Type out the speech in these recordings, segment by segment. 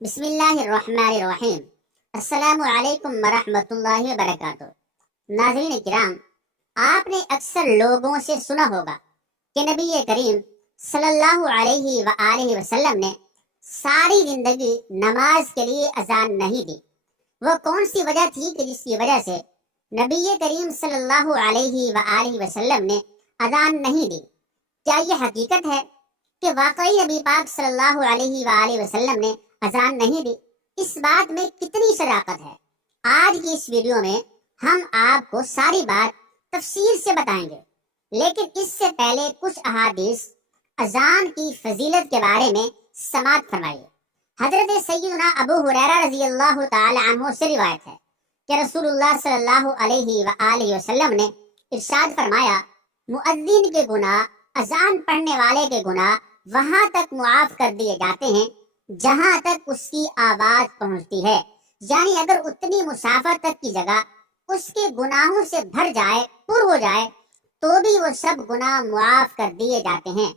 بسم اللہ الرحمن الرحیم۔ السلام علیکم ورحمۃ اللہ وبرکاتہ۔ ناظرین کرام، آپ نے اکثر لوگوں سے سنا ہوگا کہ نبی کریم صلی اللہ علیہ وآلہ وسلم نے ساری زندگی نماز کے لیے اذان نہیں دی۔ وہ کون سی وجہ تھی کہ جس کی وجہ سے نبی کریم صلی اللہ علیہ وآلہ وسلم نے اذان نہیں دی؟ کیا یہ حقیقت ہے کہ واقعی نبی پاک صلی اللہ علیہ وآلہ وسلم نے اذان نہیں دی؟ اس بات میں کتنی صداقت ہے؟ آج کی اس ویڈیو میں ہم آپ کو ساری بات تفصیل سے بتائیں گے، لیکن اس سے پہلے کچھ احادیث اذان کی فضیلت کے بارے میں سماعت فرمائیے۔ حضرت سیدنا ابو ہریرہ رضی اللہ تعالی عنہ سے روایت ہے کہ رسول اللہ صلی اللہ علیہ وآلہ وسلم نے ارشاد فرمایا، مؤذن کے گناہ، اذان پڑھنے والے کے گناہ وہاں تک معاف کر دیے جاتے ہیں جہاں تک اس کی آواز پہنچتی ہے، یعنی اگر اتنی مسافت تک کی جگہ اس کے گناہوں سے بھر جائے، پر ہو جائے، تو بھی وہ سب گناہ معاف کر دیے جاتے ہیں۔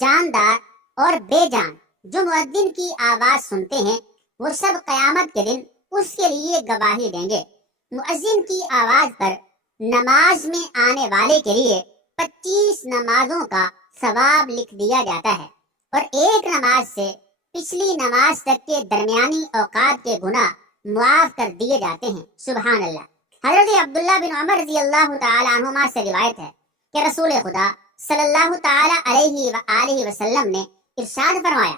جاندار اور بے جان جو مؤذن کی آواز سنتے ہیں وہ سب قیامت کے دن اس کے لیے گواہی دیں گے۔ مؤذن کی آواز پر نماز میں آنے والے کے لیے 25 نمازوں کا ثواب لکھ دیا جاتا ہے، اور ایک نماز سے پچھلی نماز تک کے درمیانی اوقات کے گناہ معاف کر دیے جاتے ہیں۔ سبحان اللہ۔ حضرت عبداللہ بن عمر رضی اللہ تعالی عنہما سے روایت ہے کہ رسول خدا صلی اللہ تعالی علیہ وآلہ وسلم نے ارشاد فرمایا،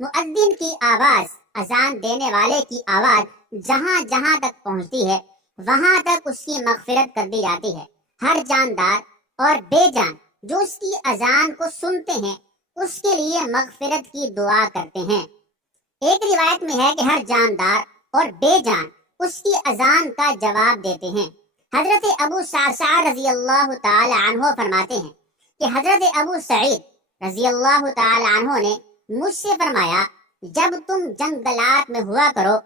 مؤذن کی آواز، اذان دینے والے کی آواز جہاں جہاں تک پہنچتی ہے وہاں تک اس کی مغفرت کر دی جاتی ہے۔ ہر جاندار اور بے جان جو اس کی اذان کو سنتے ہیں اس کے لیے مغفرت کی دعا کرتے ہیں۔ ایک روایت میں ہے کہ ہر جاندار اور بے جان اس کی اذان کا جواب دیتے ہیں۔ حضرت ابو صعصع رضی اللہ تعالی عنہ فرماتے ہیں کہ حضرت ابو سعید رضی اللہ تعالی عنہ نے مجھ سے فرمایا، جب تم جنگلات میں ہوا کرو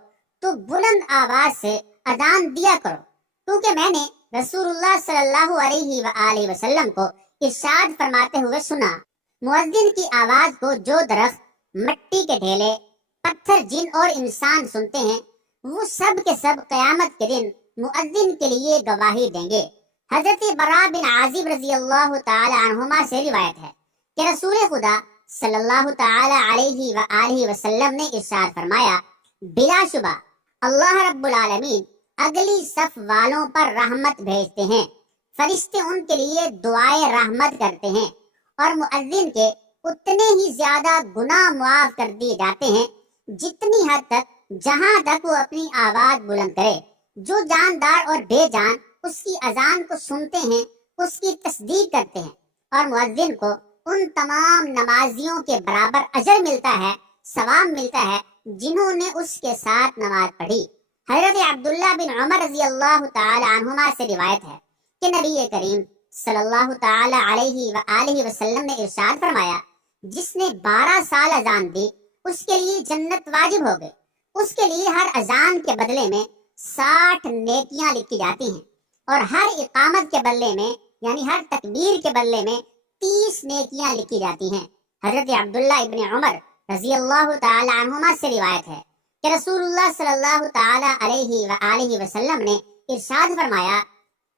تو بلند آواز سے اذان دیا کرو، کیونکہ میں نے رسول اللہ صلی اللہ علیہ وآلہ وسلم کو ارشاد فرماتے ہوئے سنا، مؤذن کی آواز کو جو درخت، مٹی کے ڈھیلے، پتھر، جن اور انسان سنتے ہیں وہ سب کے سب قیامت کے دن مؤذن کے لیے گواہی دیں گے۔ حضرت براء بن عازب رضی اللہ تعالی عنہما سے روایت ہے کہ رسول خدا صلی اللہ تعالی علیہ وآلہ وسلم نے ارشاد فرمایا، بلا شبہ اللہ رب العالمین اگلی صف والوں پر رحمت بھیجتے ہیں، فرشتے ان کے لیے دعائے رحمت کرتے ہیں، اور مؤذن کے اتنے ہی زیادہ گناہ معاف کر دیے جاتے ہیں جتنی حد تک جہاں تک وہ اپنی آواز بلند کرے۔ جو جاندار اور بے جان اس کی اذان کو سنتے ہیں اس کی تصدیق کرتے ہیں، اور مؤذن کو ان تمام نمازیوں کے برابر اجر ملتا ہے، ثواب ملتا ہے جنہوں نے اس کے ساتھ نماز پڑھی۔ حضرت عبداللہ بن عمر رضی اللہ تعالی عنہما سے روایت ہے کہ نبی کریم صلی اللہ تعالی علیہ وآلہ وسلم نے ارشاد فرمایا، جس نے 12 سال اذان دی اس کے لیے جنت واجب ہو گئی، اس کے لیے ہر اذان کے بدلے میں 60 نیکیاں لکھی جاتی ہیں، اور ہر اقامت کے بدلے میں یعنی ہر تکبیر کے بدلے میں 30 نیکیاں لکھی جاتی ہیں۔ حضرت عبداللہ ابن عمر رضی اللہ تعالی عنہما سے روایت ہے کہ رسول اللہ صلی اللہ تعالی علیہ وآلہ وسلم نے ارشاد فرمایا،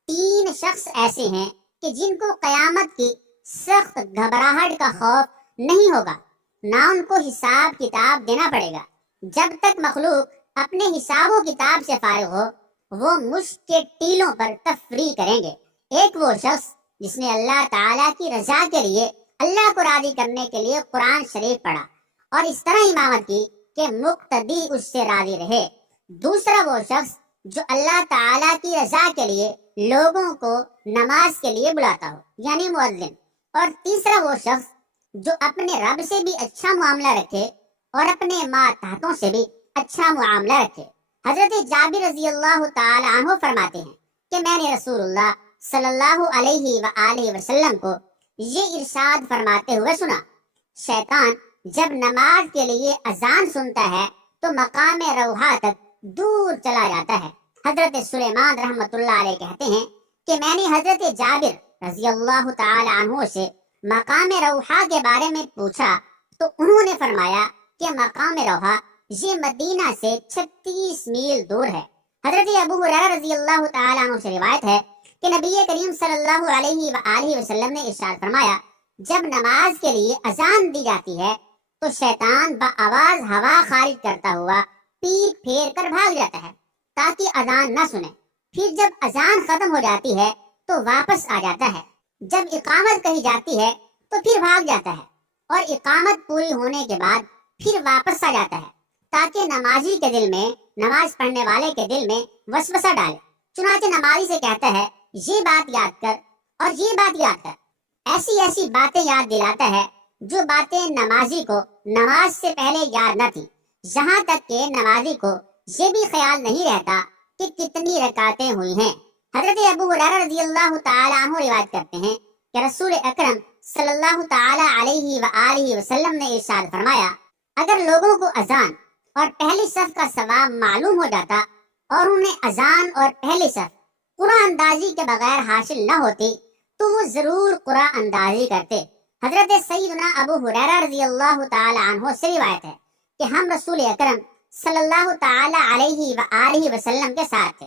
3 شخص ایسے ہیں کہ جن کو قیامت کی سخت گھبراہٹ کا خوف نہیں ہوگا، نہ ان کو حساب کتاب دینا پڑے گا۔ جب تک مخلوق اپنے حساب و کتاب سے فارغ ہو وہ مشک کے ٹیلوں پر تفریح کریں گے۔ ایک وہ شخص جس نے اللہ تعالیٰ کی رضا کے لیے، اللہ کو راضی کرنے کے لیے قرآن شریف پڑھا اور اس طرح امامت کی کہ مقتدی اس سے راضی رہے۔ دوسرا وہ شخص جو اللہ تعالیٰ کی رضا کے لیے لوگوں کو نماز کے لیے بلاتا ہو، یعنی مؤذن۔ اور تیسرا وہ شخص جو اپنے رب سے بھی اچھا معاملہ رکھے اور اپنے ماتحتوں سے بھی اچھا معاملہ رکھے۔ حضرت جابر رضی اللہ تعالی عنہ فرماتے ہیں کہ میں نے رسول اللہ صلی اللہ علیہ وآلہ وسلم کو یہ ارشاد فرماتے ہوئے سنا، شیطان جب نماز کے لیے اذان سنتا ہے تو مقام روحا تک دور چلا جاتا ہے۔ حضرت سلیمان رحمۃ اللہ علیہ کہتے ہیں کہ میں نے حضرت جابر رضی اللہ تعالی عنہ سے مقام روحا کے بارے میں پوچھا تو انہوں نے فرمایا کہ مقام روحا یہ مدینہ سے 36 میل دور ہے۔ حضرت ابو ہریرہ رضی اللہ تعالیٰ عنہ سے روایت ہے کہ نبی کریم صلی اللہ علیہ وآلہ وسلم نے ارشاد فرمایا، جب نماز کے لیے اذان دی جاتی ہے تو شیطان بآواز ہوا خارج کرتا ہوا پیٹ پھیر کر بھاگ جاتا ہے تاکہ اذان نہ سنے، پھر جب اذان ختم ہو جاتی ہے تو واپس آ جاتا ہے، جب اقامت کہی جاتی ہے تو پھر بھاگ جاتا ہے، اور اقامت پوری ہونے کے بعد پھر واپس آ جاتا ہے تاکہ نمازی کے دل میں، نماز پڑھنے والے کے دل میں وسوسہ ڈالے۔ چنانچہ نمازی سے کہتا ہے، یہ بات یاد کر اور یہ بات یاد کر، ایسی ایسی باتیں یاد دلاتا ہے جو باتیں نمازی کو نماز سے پہلے یاد نہ تھی، یہاں تک کہ نمازی کو یہ بھی خیال نہیں رہتا کہ کتنی رکعتیں ہوئی ہیں۔ حضرت ابو ہریرہ رضی اللہ تعالیٰ عنہ روایت کرتے ہیں کہ رسول اکرم صلی اللہ تعالیٰ علیہ وآلہ وسلم نے ارشاد فرمایا، اگر لوگوں کو اذان اور پہلی صف کا ثواب معلوم ہو جاتا اور انہیں اذان اور پہلی صف قرآن اندازی کے بغیر حاصل نہ ہوتی تو وہ ضرور قرآن اندازی کرتے۔ حضرت سیدنا ابو ہریرہ رضی اللہ تعالی عنہ سے روایت ہے کہ ہم رسول اکرم صلی اللہ تعالی علیہ وآلہ وسلم کے ساتھ تھے۔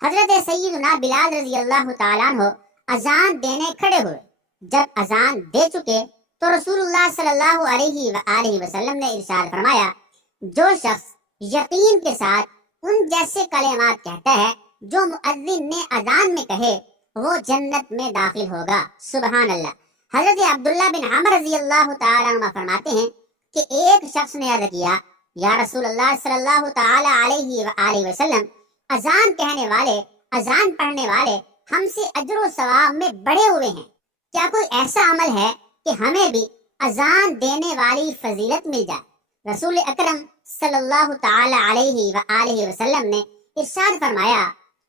حضرت سیدنا بلال رضی اللہ تعالیٰ عنہ اذان دینے کھڑے ہوئے، جب اذان دے چکے تو رسول اللہ صلی اللہ علیہ وآلہ وسلم نے ارشاد فرمایا، جو شخص یقین کے ساتھ ان جیسے کلمات کہتا ہے جو مؤذن نے اذان میں کہے وہ جنت میں داخل ہوگا۔ سبحان اللہ۔ حضرت عبداللہ بن عمر رضی اللہ تعالیٰ عنہ فرماتے ہیں کہ ایک شخص نے عرض کیا، یا رسول اللہ صلی اللہ تعالیٰ علیہ وآلہ وسلم، اذان کہنے والے، اذان پڑھنے والے ہم سے اجر و ثواب میں بڑھے ہوئے ہیں، کیا کوئی ایسا عمل ہے کہ ہمیں بھی اذان دینے والی فضیلت مل جائے؟ رسول اکرم صلی اللہ تعالی علیہ وآلہ وسلم نے ارشاد فرمایا،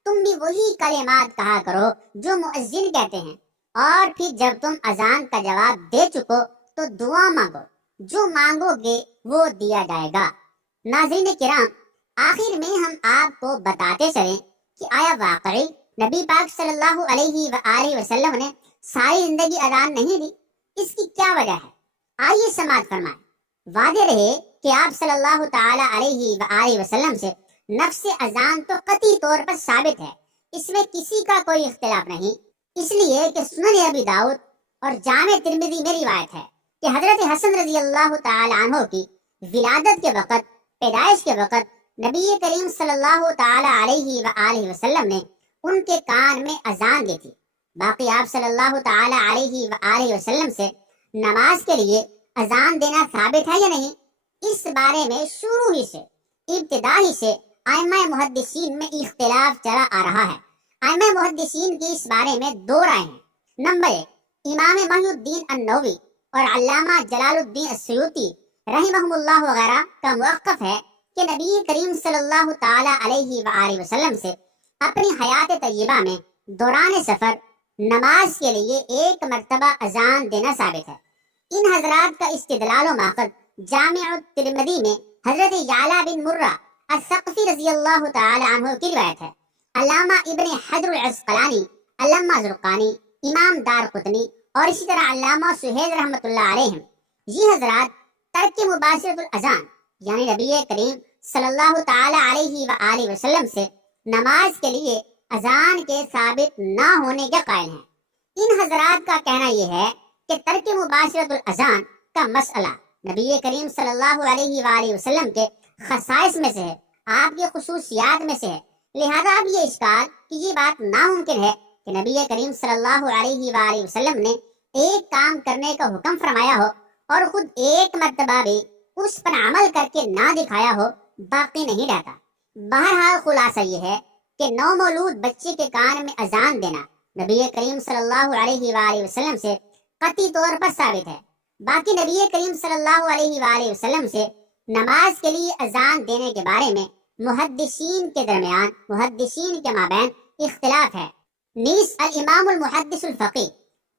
تم بھی وہی کلمات کہا کرو جو مؤذن کہتے ہیں، اور پھر جب تم اذان کا جواب دے چکو تو دعا مانگو، جو مانگو گے وہ دیا جائے گا۔ ناظرین کرام، آخر میں ہم آپ کو بتاتے چلیں کہ آیا واقعی نبی پاک صلی اللہ علیہ وآلہ وسلم نے ساری زندگی اذان نہیں دی؟ اس کی کیا وجہ ہے؟ آئیے سماعت فرمائیں۔ واضح رہے کہ آپ صلی اللہ تعالی علیہ وآلہ وسلم سے نفس اذان تو قطعی طور پر ثابت ہے، اس میں کسی کا کوئی اختلاف نہیں، اس لیے کہ سنن ابی داؤد اور جامع ترمذی میں روایت ہے کہ حضرت حسن رضی اللہ تعالی عنہ کی ولادت کے وقت، پیدائش کے وقت، نبی کریم صلی اللہ تعالی علیہ وآلہ وسلم نے ان کے کان میں اذان دی تھی۔ باقی آپ صلی اللہ تعالی علیہ وآلہ وسلم سے نماز کے لیے اذان دینا ثابت ہے یا نہیں، اس بارے میں شروع ہی سے، ابتدا ہی سے ائمہ محدثین میں اختلاف چلا آ رہا ہے۔ ائمہ محدثین کی اس بارے میں دو رائے ہیں۔ نمبر 1، امام محی الدین النووی اور علامہ جلال الدین السیوطی رحمہم اللہ وغیرہ کا موقف ہے کہ نبی کریم صلی اللہ تعالی علیہ وآلہ وسلم سے اپنی حیات طیبہ میں دوران سفر نماز کے لیے ایک مرتبہ اذان دینا ثابت ہے۔ ان حضرات کا استدلال و ماخذ جامع الترمذی میں حضرت یعلا بن مرہ الثقفی رضی اللہ تعالی عنہ کی روایت ہے۔ علامہ ابن حجر العسقلانی، علامہ زرقانی، امام دار قطنی اور اسی طرح علامہ سہیل رحمۃ اللہ علیہ، یہ حضرات ترک مباشرت الاذان یعنی نبی کریم صلی اللہ تعالی علیہ وآلہ وسلم سے نماز کے لیے اذان کے ثابت نہ ہونے کے قائل ہیں۔ ان حضرات کا کہنا یہ ہے کہ ترک مباشرت الاذان کا مسئلہ نبی کریم صلی اللہ علیہ وآلہ وسلم کے خصائص میں سے ہے، آپ کی خصوصیات میں سے ہے، لہذا اب یہ اشکال کہ یہ بات ناممکن ہے کہ نبی کریم صلی اللہ علیہ وآلہ وسلم نے ایک کام کرنے کا حکم فرمایا ہو اور خود ایک مرتبہ بھی اس پر عمل کر کے نہ دکھایا ہو، باقی نہیں رہتا۔ بہرحال خلاصہ یہ ہے کہ نومولود بچے کے کان میں اذان دینا نبی کریم صلی اللہ علیہ وآلہ وسلم سے قطعی طور پر ثابت ہے۔ باقی نبی کریم صلی اللہ علیہ وآلہ وسلم سے نماز کے لیے اذان دینے کے بارے میں محدثین کے درمیان، محدثین کے مابین اختلاف ہے۔ نیز الامام المحدث الفقیہ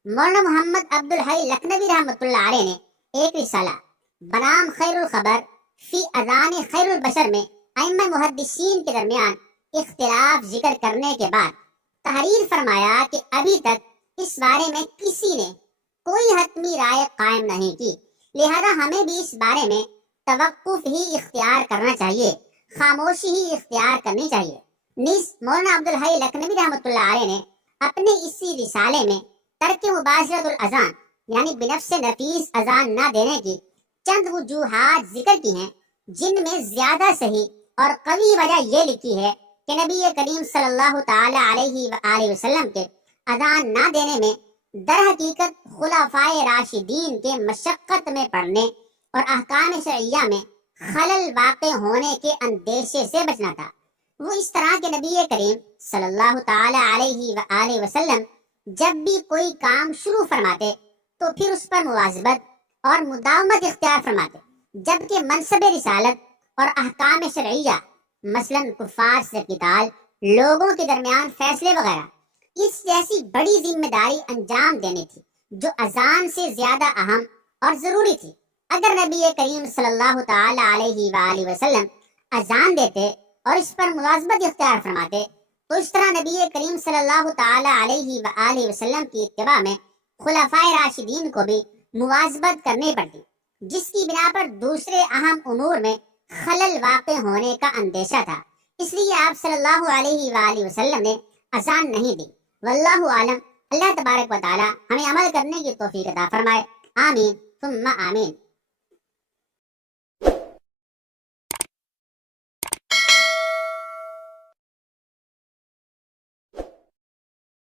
مولانا محمد عبد الحی لکھنوی رحمۃ اللہ علیہ نے ایک رسالہ بنام خیر الخبر فی اذان خیر البشر میں ائمہ محدثین کے درمیان اختلاف ذکر کرنے کے بعد تحریر فرمایا کہ ابھی تک اس بارے میں کسی نے کوئی حتمی رائے قائم نہیں کی، لہذا ہمیں بھی اس بارے میں توقف ہی اختیار کرنا چاہیے، خاموشی ہی اختیار کرنی چاہیے۔ نیز مولانا عبدالحی لکھنوی رحمۃ اللہ علیہ نے اپنے اسی رسالے میں ترک مباشرت الاذان یعنی بنفس نفیس اذان نہ دینے کی چند وجوہات ذکر کی ہیں، جن میں زیادہ صحیح اور قوی وجہ یہ لکھی ہے کہ نبی کریم صلی اللہ تعالی علیہ وآلہ وسلم کے اذان نہ دینے میں در حقیقت خلفائے راشدین کے مشقت میں پڑنے اور احکام شرعیہ میں خلل واقع ہونے کے اندیشے سے بچنا تھا۔ وہ اس طرح کے نبی کریم صلی اللہ تعالی علیہ وآلہ وسلم جب بھی کوئی کام شروع فرماتے تو پھر اس پر مواظبت اور مداومت اختیار فرماتے، جبکہ منصب رسالت اور احکام شرعیہ مثلاً کفار سے قتال، لوگوں کے درمیان فیصلے وغیرہ اس جیسی بڑی ذمہ داری انجام دینی تھی جو اذان سے زیادہ اہم اور ضروری تھی۔ اگر نبی کریم صلی اللہ تعالی علیہ وآلہ وسلم اذان دیتے اور اس پر مواظبت اختیار فرماتے تو اس طرح نبی کریم صلی اللہ تعالی علیہ وآلہ وسلم کی اتباع میں خلفائے راشدین کو بھی مواظبت کرنی پڑتی، جس کی بنا پر دوسرے اہم امور میں خلل واقع ہونے کا اندیشہ تھا۔ اس لیے آپ صلی اللہ علیہ وآلہ وسلم نے اذان نہیں دی۔ واللہ عالم۔ اللہ تبارک و تعالی ہمیں عمل کرنے کی توفیق عطا فرمائے۔ آمین ثم آمین۔